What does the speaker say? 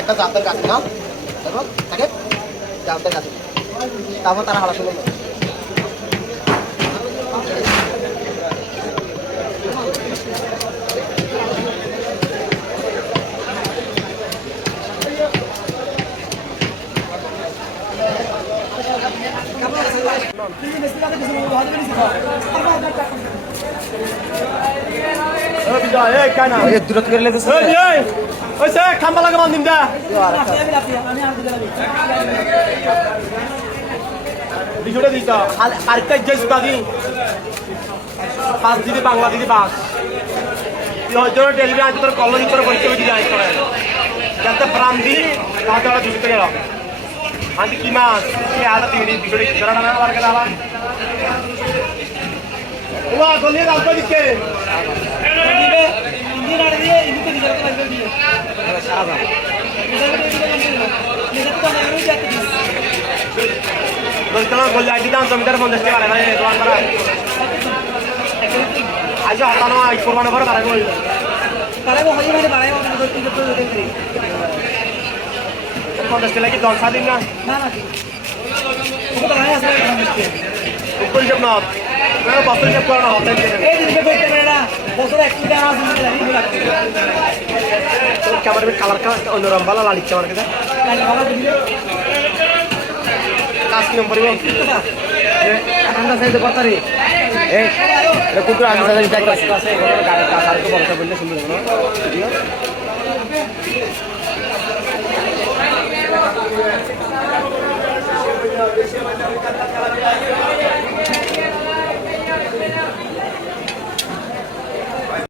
একটা জাতের গাছ নাও থাকে জাতের গাছ তারপর তারা হারা শুনল দূরত্ব করে লেগেছে খাম্বা লাগে মান দিন দা দিছুড়ে দিছ আরেকটা জেস দাদি পাঁচ দিদি বাংলা দিদি বাস হজর টেলিভি আজ তোর কলেজ তোর পরিচয় দিদি আই করে যাতে প্রান্তি তাহলে ওরা দিতে গেল আন্টি কি মাছ কি আদা তিন দিন দিছুড়ে জরা না বার করে আবার ওয়া গলি রাস্তা দিকে দিবে ইঞ্জিন আড়ে দিয়ে ইদিকে দিকে লাগবে দিয়ে সারা গোল আইডি দাম জমিদার 50 টাকা লাগে দোকান করা আজ হতানো আই কোরবানো করে বাড়াই বল বাড়াইবো হই মানে বাড়াইবো মানে 2 3 করে দেই 50 টাকা কি 10 দিন না না না ওটা বাড়াই আছে 50 টাকা কোন জব না मैं बसों से करना होता है ए दिन पे बैठे मेरा बसों एक टाइम आ जाने लगी लगती है तो कैमरे में कलर का अनुराम वाला लाली कैमरा के लाली वाला दिए कास्ट नंबर वो अंदर से तो पता नहीं ए कुछ अंदर से चेक कर से गाड़ी का सारे को बहुत बोलने सुन लो वीडियो